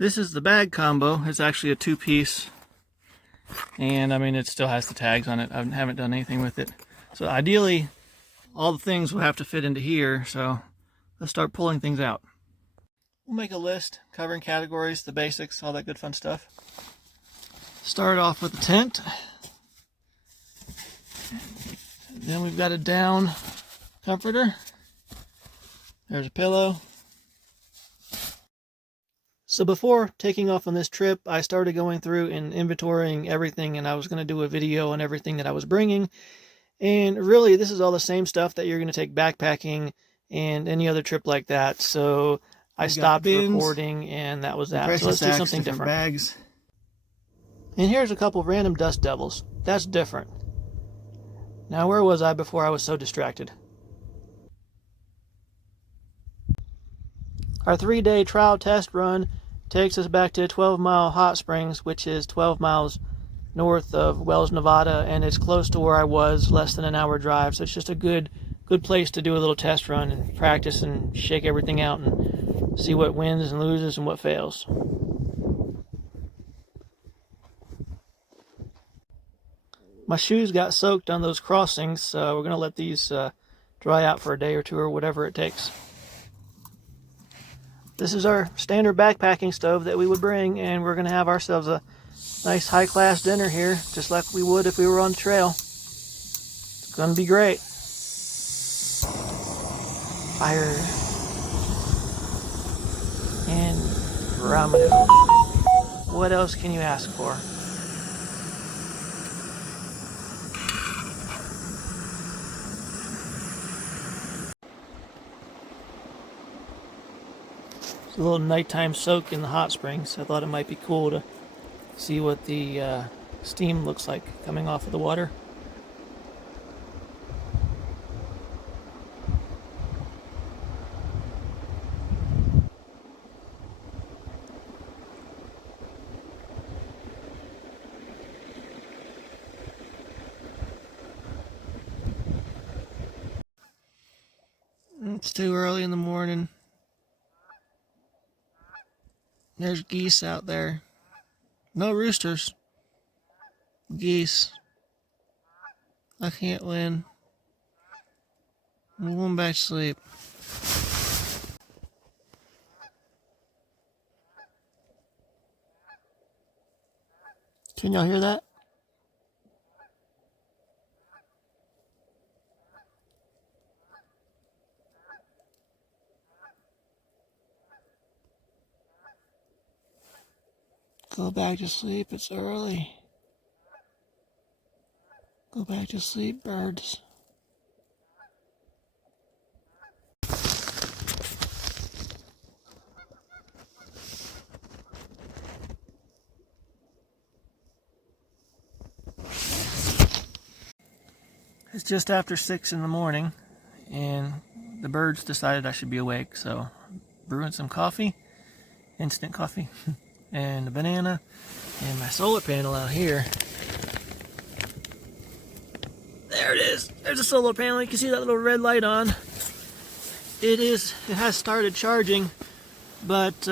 This is the bag combo. It's actually a two-piece, and I mean it still has the tags on it. I haven't done anything with it. So ideally all the things will have to fit into here, so let's start pulling things out. We'll make a list covering categories, the basics, all that good fun stuff. Start off with the tent. Then we've got a down comforter. There's a pillow. So before taking off on this trip, I started going through and inventorying everything, and I was going to do a video on everything that I was bringing. And really, this is all the same stuff that you're going to take backpacking and any other trip like that. So I stopped recording, and that was that. So let's do something different. Bags. And here's a couple of random dust devils. That's different. Now, where was I before I was so distracted? Our 3-day trial test run takes us back to 12 Mile Hot Springs, which is 12 miles north of Wells, Nevada, and it's close to where I was, less than an hour drive. So it's just a good place to do a little test run and practice and shake everything out and see what wins and loses and what fails. My shoes got soaked on those crossings, so we're going to let these dry out for a day or two or whatever it takes. This is our standard backpacking stove that we would bring, and we're going to have ourselves a nice high-class dinner here, just like we would if we were on the trail. It's going to be great. Fire and ramen. What else can you ask for? A little nighttime soak in the hot springs. I thought it might be cool to see what the steam looks like coming off of the water. It's too early in the morning. There's geese out there. No roosters. Geese. I can't win. I'm going back to sleep. Can y'all hear that? Go back to sleep, it's early. Go back to sleep, birds. It's just after 6 in the morning, and the birds decided I should be awake, so brewing some coffee, instant coffee. And a banana, and my solar panel out here. There it is. There's a solar panel. You can see that little red light on. It has started charging, but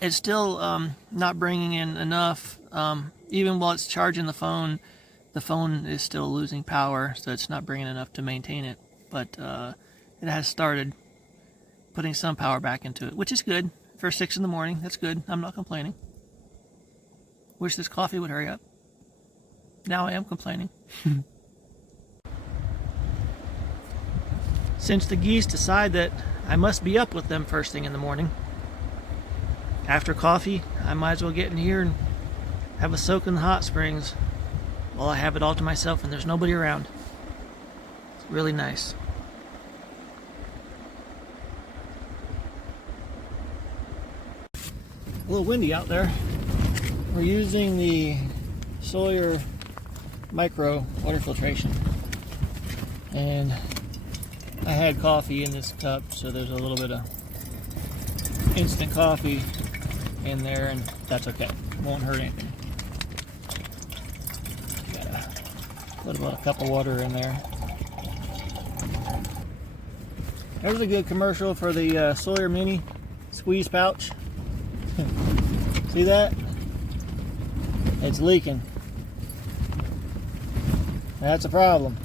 it's still not bringing in enough. Even while it's charging the phone is still losing power, so it's not bringing enough to maintain it. But it has started putting some power back into it, which is good. For 6 in the morning, that's good. I'm not complaining. Wish this coffee would hurry up. Now I am complaining. Since the geese decide that I must be up with them first thing in the morning, after coffee, I might as well get in here and have a soak in the hot springs while I have it all to myself and there's nobody around. It's really nice. A little windy out there. We're using the Sawyer micro water filtration, and I had coffee in this cup, so there's a little bit of instant coffee in there, and that's okay. Won't hurt anything. Gotta put about a cup of water in there. There's a good commercial for the Sawyer Mini squeeze pouch. See that? It's leaking. That's a problem.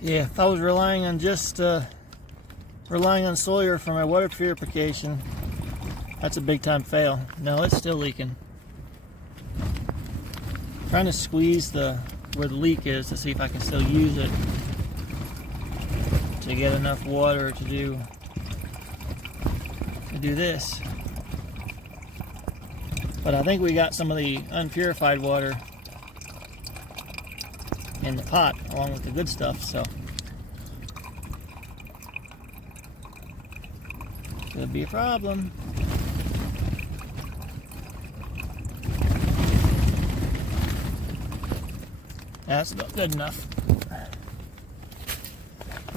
Yeah, if I was relying on just relying on Sawyer for my water purification, that's a big time fail. No, it's still leaking. Trying to squeeze where the leak is to see if I can still use it to get enough water to do this. But I think we got some of the unpurified water in the pot along with the good stuff, so could be a problem. That's about good enough.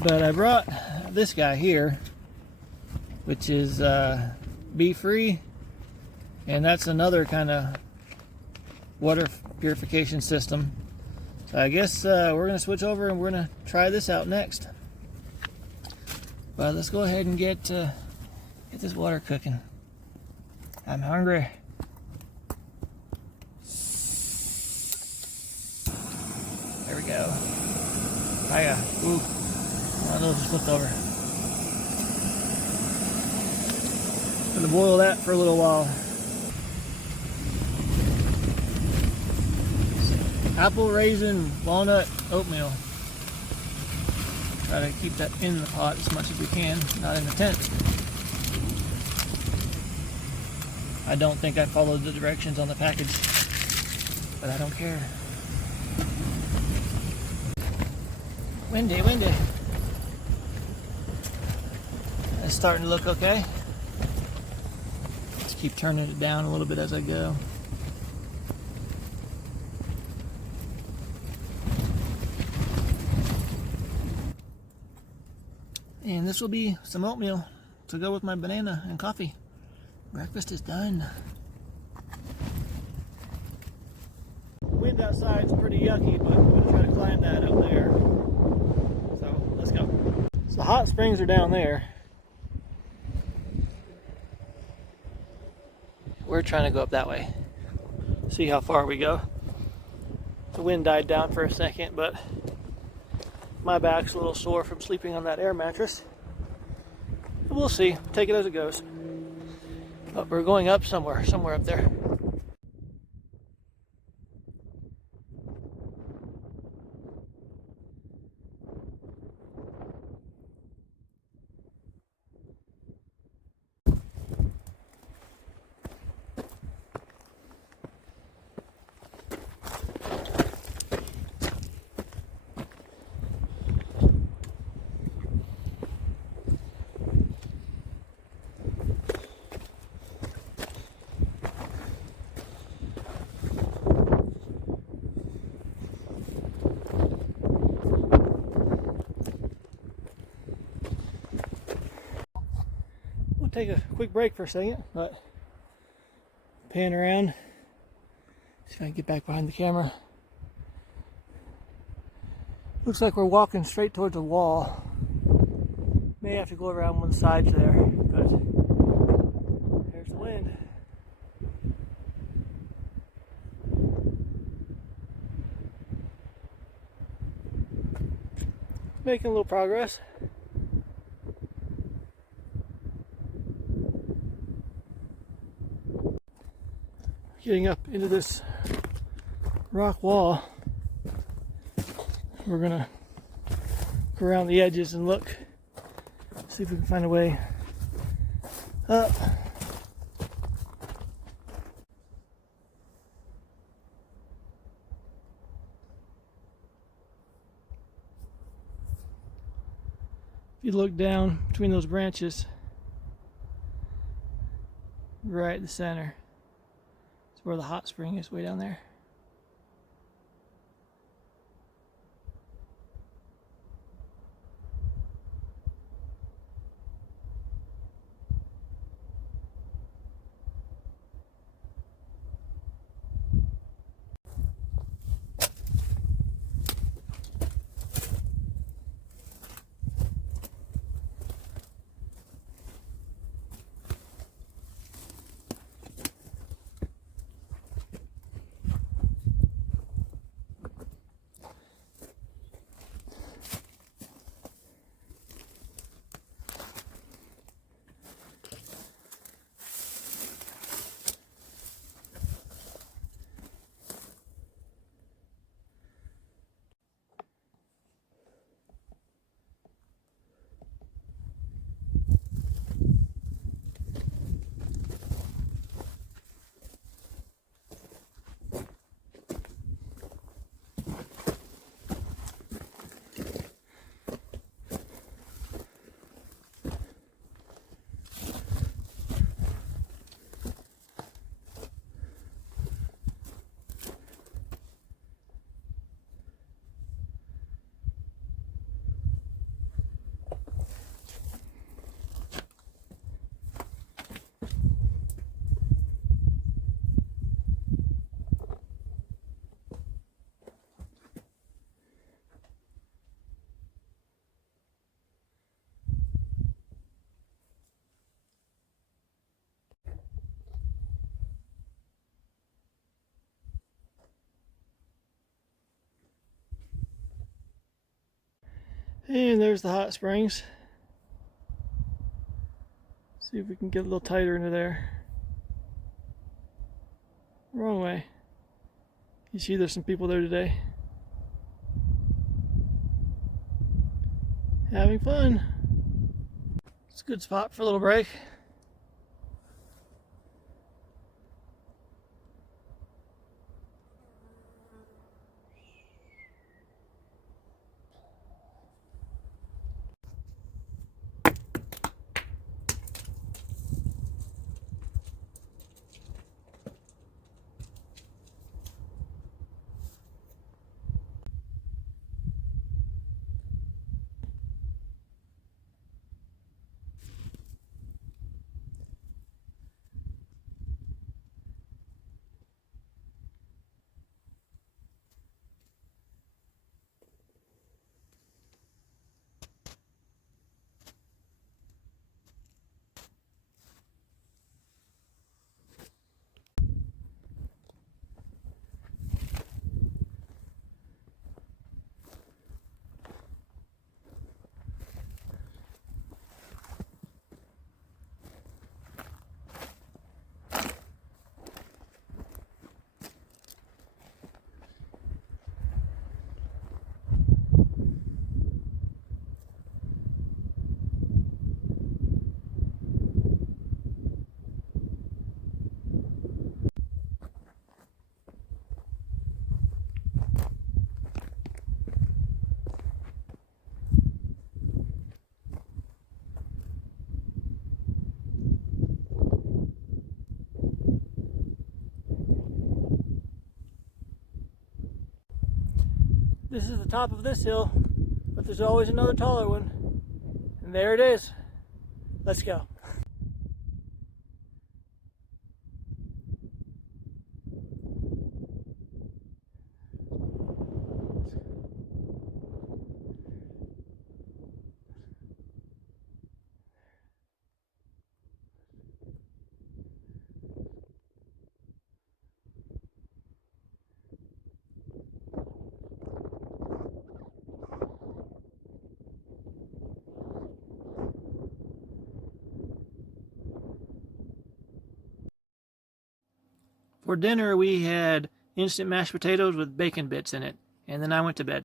But I brought this guy here, which is BeFree, and that's another kind of water purification system. So I guess we're going to switch over and we're going to try this out next. But let's go ahead and get this water cooking. I'm hungry. There we go. Ooh, my little just flipped over. Gonna boil that for a little while. Apple, raisin, walnut, oatmeal. Try to keep that in the pot as much as we can, not in the tent. I don't think I followed the directions on the package, but I don't care. Windy, windy. It's starting to look okay. Let's keep turning it down a little bit as I go. And this will be some oatmeal to go with my banana and coffee. Breakfast is done. Wind outside is pretty yucky, but I'm going to try to climb that up there. So let's go. So the hot springs are down there. We're trying to go up that way. See how far we go. The wind died down for a second, but my back's a little sore from sleeping on that air mattress. But we'll see. Take it as it goes. But we're going up somewhere up there. Take a quick break for a second, but pan around, see if I can get back behind the camera. Looks like we're walking straight towards a wall. May have to go around one side there, but there's the wind. Making a little progress. Getting up into this rock wall. We're gonna go around the edges and look, see if we can find a way up. If you look down between those branches, right in the center, where the hot spring is, way down there. And there's the hot springs. See if we can get a little tighter into there. Wrong way. You see there's some people there today. Having fun. It's a good spot for a little break. This is the top of this hill, but there's always another taller one. And there it is. Let's go. For dinner, we had instant mashed potatoes with bacon bits in it, and then I went to bed.